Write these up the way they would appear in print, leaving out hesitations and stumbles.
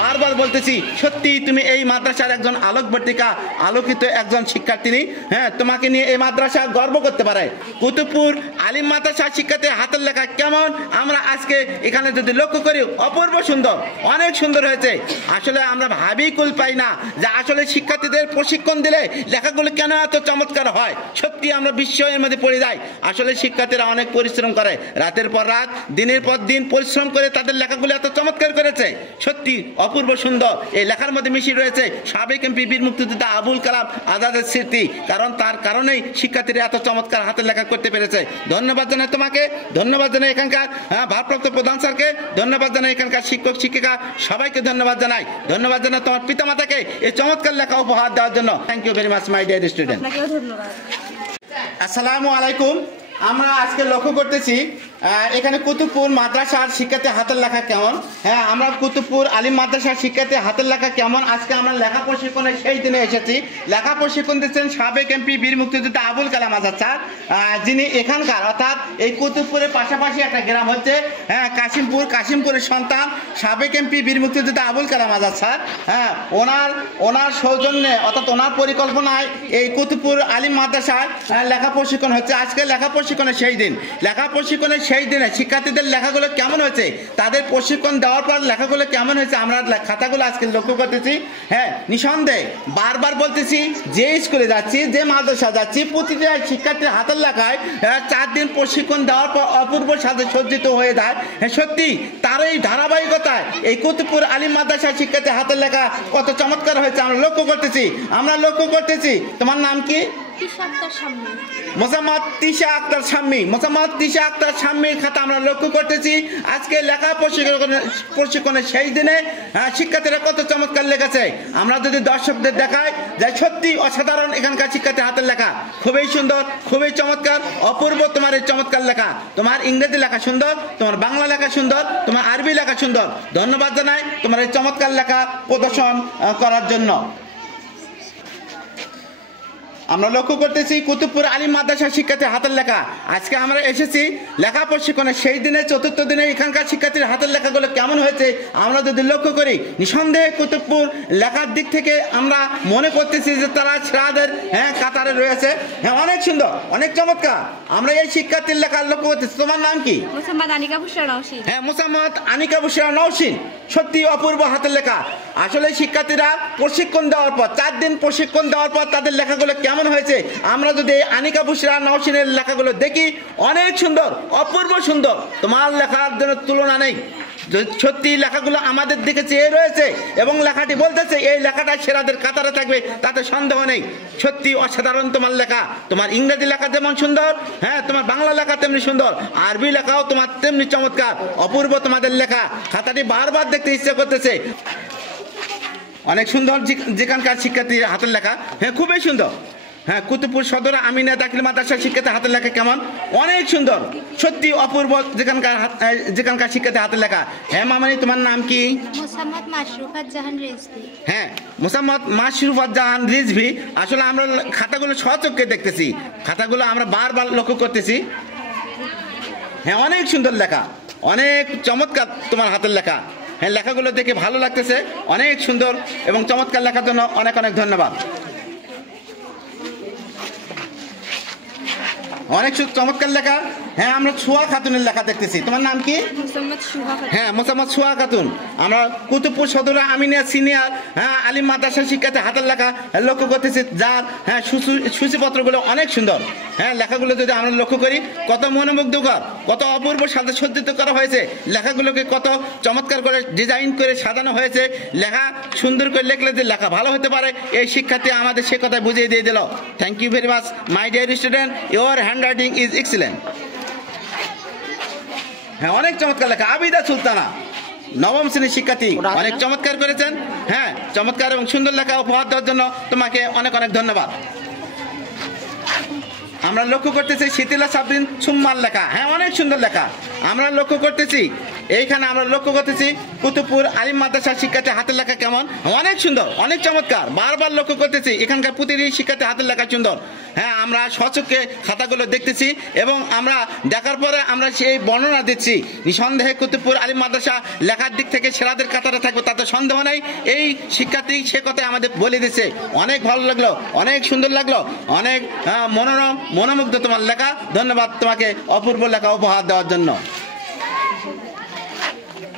বারবার বলতেছি সত্যি তুমি এই মাদ্রাসার একজন আলোকবর্তিকা, আলোকিত একজন শিক্ষার্থী। হ্যাঁ, তোমাকে নিয়ে এই মাদ্রাসা গর্ব করতে পারে। কুতুবপুর আলিম মাদ্রাসার শিক্ষার্থীর হাতের লেখা কেমন আমরা আজকে এখানে যদি লক্ষ্য করি, অপূর্ব সুন্দর, অনেক সুন্দর হয়েছে। আসলে আমরা ভাবি কুল পাই না যে আসলে শিক্ষার্থীদের প্রশিক্ষণ দিলে লেখাগুলো কেন এত চমৎকার হয়। সত্যি আমরা বিস্ময়ের মধ্যে পড়ে যাই। আসলে শিক্ষার্থীরা অনেক পরিশ্রম করে, রাতের পর রাত, দিনের পর দিন পরিশ্রম করে তাদের লেখাগুলো এত চমৎকার করেছে। সত্যি অপূর্ব সুন্দর। এই লেখার মধ্যে মিশিয়ে রয়েছে সাবেক এমপি বীর মুক্তিযোদ্ধা আবুল কালাম আজাদের স্মৃতি, কারণ তার কারণেই শিক্ষার্থীরা এত চমৎকার হাতের লেখা করতে পেরেছে। ধন্যবাদ জানাই তোমাকে, ধন্যবাদ জানাই এখানকার ভারপ্রাপ্ত প্রধান স্যারকে, ধন্যবাদ জানাই এখানকার শিক্ষক শিক্ষিকা সবাইকে ধন্যবাদ জানাই। ধন্যবাদ জানাই তোমার পিতামাতাকে এই চমৎকার লেখা উপহার দেওয়ার জন্য। Thank you very much my dear student. আসসালামু আলাইকুম। আমরা আজকে লক্ষ্য করতেছি এখানে কুতুবপুর মাদ্রাসার শিক্ষার্থী হাতের লেখা কেমন। হ্যাঁ, আমরা কুতুবপুর আলিম মাদ্রাসার শিক্ষার্থী হাতের লেখা কেমন আজকে আমরা লেখা প্রশিক্ষণের সেই দিনে এসেছি। লেখা প্রশিক্ষণ দিচ্ছেন সাবেক এমপি বীর মুক্তিযোদ্ধা আবুল কালাম আজাদ স্যার, যিনি এখানকার অর্থাৎ এই কুতুবপুরের পাশাপাশি একটা গ্রাম হচ্ছে কাশিমপুর, কাশিমপুরের সন্তান সাবেক এমপি বীর মুক্তিযোদ্ধা আবুল কালাম আজাদ স্যার। হ্যাঁ, ওনার সৌজন্যে অর্থাৎ ওনার পরিকল্পনায় এই কুতুবপুর আলিম মাদ্রাসায় লেখা প্রশিক্ষণ হচ্ছে। আজকে লেখা প্রশিক্ষণের সেই দিন। লেখা প্রশিক্ষণের সেই দিনে শিক্ষার্থীদের লেখাগুলো কেমন হয়েছে, তাদের প্রশিক্ষণ দেওয়ার পর লেখাগুলো কেমন হয়েছে আমরা খাতাগুলো আজকে লক্ষ্য করতেছি। হ্যাঁ, নিঃসন্দেহে বারবার বলতেছি যে স্কুলে যাচ্ছি, যে মাদ্রাসা যাচ্ছি, প্রতিটা শিক্ষার্থীর হাতের লেখায় 4 দিন প্রশিক্ষণ দেওয়ার পর অপূর্ব সাজে সজ্জিত হয়ে যায়। হ্যাঁ, সত্যি তার এই ধারাবাহিকতায় এই কুতুবপুর আলিম মাদ্রাসার শিক্ষার্থীর হাতের লেখা কত চমৎকার হয়েছে আমরা লক্ষ্য করতেছি। তোমার নাম কি? মোসাম্মদ তিশা আক্তার শাম্মী। মোসাম্মদ তিশা আক্তার শাম্মীর খাতা আমরা লক্ষ্য করতেছি। আজকে লেখা প্রশিক্ষণের সেই দিনে শিক্ষার্থীরা কত চমৎকার লেখেছে। আমরা যদি দর্শকদের দেখাই যে সত্যি অসাধারণ এখানকার শিক্ষার্থীর হাতের লেখা, খুবই সুন্দর, খুবই চমৎকার, অপূর্ব তোমার এই চমৎকার লেখা। তোমার ইংরেজি লেখা সুন্দর, তোমার বাংলা লেখা সুন্দর, তোমার আরবি লেখা সুন্দর। ধন্যবাদ জানাই তোমার এই চমৎকার লেখা প্রদর্শন করার জন্য। আমরা লক্ষ্য করতেছি কুতুবপুর আলিম মাদ্রাসার শিক্ষার্থীর হাতের লেখা। আজকে আমরা এসেছি লেখা প্রশিক্ষণের সেই দিনে, চতুর্থ দিনে এখানকার শিক্ষার্থীর হাতের লেখাগুলো কেমন হয়েছে আমরা যদি লক্ষ্য করি, নিঃসন্দেহে কুতুবপুর লেখার দিক থেকে আমরা মনে করতেছি যে তারা ছেলেদের কাতারে রয়েছে। হ্যাঁ, অনেক সুন্দর, অনেক চমৎকার। আমরা এই শিক্ষার্থীর লেখা লক্ষ্য করতেছি। তোমার নাম কি? মোসাম্মদ আনিকা বুশরা নওশিন। হ্যাঁ, মোসাম্মদ আনিকা বুশরা নওশিন। সত্যি অপূর্ব হাতের লেখা। আসলে শিক্ষার্থীরা প্রশিক্ষণ দেওয়ার পর 4 দিন প্রশিক্ষণ দেওয়ার পর তাদের লেখাগুলো কেমন হয়েছে আমরা যদি আনিকা বুশরা নওশিনের লেখাগুলো দেখি, অনেক সুন্দর, অপূর্ব সুন্দর। তোমার লেখার জন্য তুলনা নেই। সত্যি লেখাগুলো আমাদের দিকে চেয়ে রয়েছে এবং লেখাটি বলতেছে এই লেখাটা সেরাদের কাতারে থাকবে, তাতে সন্দেহ নেই। সত্যি অসাধারণ তোমার লেখা। তোমার ইংরেজি লেখা যেমন সুন্দর, হ্যাঁ, তোমার বাংলা লেখা তেমনি সুন্দর, আরবি লেখাও তোমার তেমনি চমৎকার, অপূর্ব তোমাদের লেখা। খাতাটি বারবার দেখতে ইচ্ছে করতেছে। অনেক সুন্দর যেখানকার শিক্ষার্থীর হাতের লেখা। হ্যাঁ, খুবই সুন্দর। হ্যাঁ, কুতুবপুর সদর আমিনা দাখিল মাদ্রাসার শিক্ষার্থী হাতের লেখা কেমন? অনেক সুন্দর, সত্যি অপূর্ব যেখানকার শিক্ষার্থী হাতের লেখা। হ্যাঁ মামানি, তোমার নাম কি? মোসাম্মদ মাশরুফাত জাহান রিজভী। হ্যাঁ, মোসাম্মদ মাশরুফাত জাহান রিজভী। আসলে আমরা খাতাগুলো সচক্ষে দেখতেছি, খাতাগুলো আমরা বারবার লক্ষ্য করতেছি। হ্যাঁ, অনেক সুন্দর লেখা, অনেক চমৎকার তোমার হাতের লেখা। হ্যাঁ, লেখাগুলো দেখে ভালো লাগতেছে, অনেক সুন্দর এবং চমৎকার লেখার জন্য অনেক অনেক ধন্যবাদ। অনেক চমৎকার লেখা। হ্যাঁ, আমরা সুহা খাতুনের লেখা দেখতেছি। তোমার নাম কি? হ্যাঁ, মোসাম্মদ সুহা খাতুন। আমরা কুতুবপুর সদর আমিনা সিনিয়র আলিম মাদ্রাসার শিক্ষার্থী হাতের লেখা লক্ষ্য করতেছি, যার সূচিপত্রগুলো অনেক সুন্দর। হ্যাঁ, লেখাগুলো যদি আমরা লক্ষ্য করি কত মনোমুগ্ধকর, কত অপূর্ব সাজে সজ্জিত করা হয়েছে। লেখাগুলোকে কত চমৎকার করে ডিজাইন করে সাজানো হয়েছে। লেখা সুন্দর করে লিখলে যে লেখা ভালো হতে পারে, এই শিক্ষার্থী আমাদের সে কথা বুঝিয়ে দিয়ে দিল। Thank you very much my dear student, your handwriting is excellent. হ্যাঁ, অনেক চমৎকার লেখা। আবিদা সুলতানা, 9ম শ্রেণীর শিক্ষার্থী, অনেক চমৎকার করেছেন। হ্যাঁ, চমৎকার এবং সুন্দর লেখা উপহার দেওয়ার জন্য তোমাকে অনেক অনেক ধন্যবাদ। আমরা লক্ষ্য করতেছি শীতলা সাবরিন সুম্মার লেখা। হ্যাঁ, অনেক সুন্দর লেখা। আমরা লক্ষ্য করতেছি এইখানে আমরা লক্ষ্য করতেছি কুতুবপুর আলিম মাদ্রাসার শিক্ষার্থী হাতের লেখা কেমন, অনেক সুন্দর, অনেক চমৎকার। বারবার লক্ষ্য করতেছি এখানকার প্রতিটি শিক্ষার্থী হাতের লেখা সুন্দর। হ্যাঁ, আমরা স্বচক্ষে খাতাগুলো দেখতেছি এবং আমরা দেখার পরে আমরা সেই বর্ণনা দিচ্ছি। নিঃসন্দেহে কুতুবপুর আলিম মাদ্রাসা লেখার দিক থেকে সেরাদের কাতারে থাকবে, তাতে সন্দেহ নেই। এই শিক্ষার্থী সে কথাই আমাদের বলে দিচ্ছে। অনেক ভালো লাগলো, অনেক সুন্দর লাগলো, অনেক মনোরম মনোমুগ্ধ তোমার লেখা। ধন্যবাদ তোমাকে অপূর্ব লেখা উপহার দেওয়ার জন্য।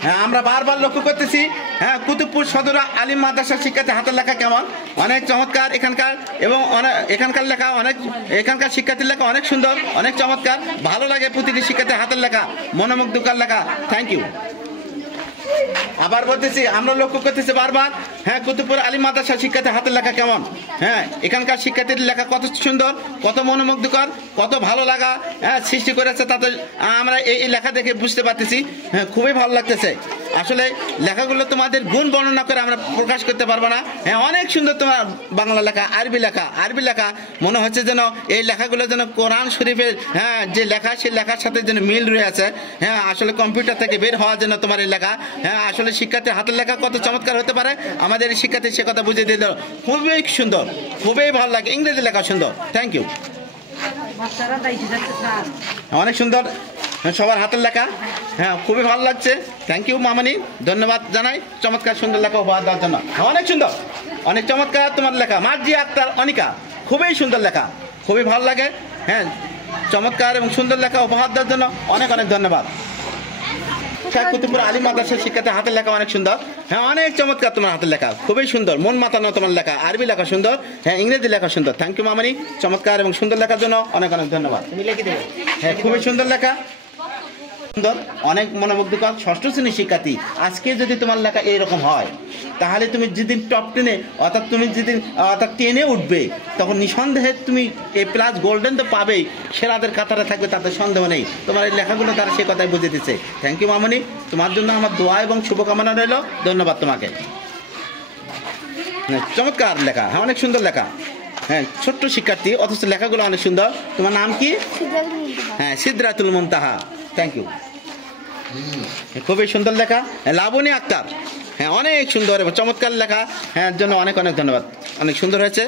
হ্যাঁ, আমরা বারবার লক্ষ্য করতেছি হ্যাঁ কুতুবপুর সদর আলিম মাদ্রাসার শিক্ষার্থী হাতের লেখা কেমন, অনেক চমৎকার এখানকার, এবং এখানকার লেখা অনেক, এখানকার শিক্ষার্থীর লেখা অনেক সুন্দর, অনেক চমৎকার, ভালো লাগে প্রতিটি শিক্ষার্থীর হাতের লেখা, মনোমুগ্ধকর লেখা। Thank you. আবার বলতেছি আমরা লক্ষ্য করতেছি বারবার হ্যাঁ কুতুবপুর আলিম মাদ্রাসার শিক্ষার্থীর হাতের লেখা কেমন। হ্যাঁ, এখানকার শিক্ষার্থীর লেখা কত সুন্দর, কত মনোমুগ্ধকর, কত ভালো লাগা হ্যাঁ সৃষ্টি করেছে, তাতে আমরা এই লেখা দেখে বুঝতে পারতেছি। হ্যাঁ, খুবই ভালো লাগতেছে। আসলে লেখাগুলো তোমাদের গুণ বর্ণনা করে আমরা প্রকাশ করতে পারবো না। হ্যাঁ, অনেক সুন্দর তোমার বাংলা লেখা, আরবি লেখা, আরবি লেখা মনে হচ্ছে যেন এই লেখাগুলো যেন কোরআন শরীফের হ্যাঁ যে লেখা সেই লেখার সাথে যেন মিল রয়েছে। হ্যাঁ, আসলে কম্পিউটার থেকে বের হওয়ার জন্য তোমার এই লেখা। হ্যাঁ, আসলে শিক্ষার্থীর হাতের লেখা কত চমৎকার হতে পারে আমাদের এই শিক্ষার্থী সে কথা বুঝিয়ে দিল। খুবই সুন্দর, খুবই ভালো লাগে, ইংরেজি লেখা সুন্দর। Thank you. অনেক সুন্দর সবার হাতের লেখা, হ্যাঁ খুবই ভালো লাগছে। থ্যাংক ইউ মামনি, ধন্যবাদ জানাই চমৎকার সুন্দর লেখা উপহার দেওয়ার জন্য। অনেক সুন্দর, অনেক চমৎকার তোমার লেখা। মার্জিয়া আক্তার অনিকা, খুবই সুন্দর লেখা, খুবই ভালো লাগে। হ্যাঁ, চমৎকার এবং সুন্দর লেখা উপহার দেওয়ার জন্য অনেক অনেক ধন্যবাদ। কুতুবপুর আলিম মাদ্রাসার শিক্ষার্থী হাতের লেখা অনেক সুন্দর। হ্যাঁ, অনেক চমৎকার তোমার হাতের লেখা, খুবই সুন্দর, মন মাতানো তোমার লেখা, আরবি লেখা সুন্দর, হ্যাঁ ইংরেজি লেখা সুন্দর। থ্যাংক ইউ মামনি, চমৎকার এবং সুন্দর লেখার জন্য অনেক অনেক ধন্যবাদ। তুমি লিখে দেবে। হ্যাঁ, খুবই সুন্দর লেখা, সুন্দর, অনেক মনোমুগ্ধকর। ষষ্ঠ শ্রেণীর শিক্ষার্থী, আজকে যদি তোমার লেখা এইরকম হয় তাহলে তুমি যেদিন টপ 10-এ অর্থাৎ তুমি যেদিন অর্থাৎ 10-এ উঠবে তখন নিঃসন্দেহে তুমি A+ গোল্ডেন তো পাবেই, সেরাদের কাতারে থাকবে, তাতে সন্দেহ নেই। তোমার এই লেখাগুলো তারা সে কথাই বুঝে দিচ্ছে। থ্যাংক ইউ মামনি, তোমার জন্য আমার দোয়া এবং শুভকামনা রইল। ধন্যবাদ তোমাকে। চমৎকার লেখা, হ্যাঁ অনেক সুন্দর লেখা। হ্যাঁ, ছোট্ট শিক্ষার্থী অথচ লেখাগুলো অনেক সুন্দর। তোমার নাম কি? হ্যাঁ, সিদরাতুল মুনতাহা। থ্যাংক ইউ, খুবই সুন্দর লেখা। লাবণী আক্তার, হ্যাঁ অনেক সুন্দর এবং চমৎকার লেখা। হ্যাঁ, জন্য অনেক অনেক ধন্যবাদ, অনেক সুন্দর হয়েছে।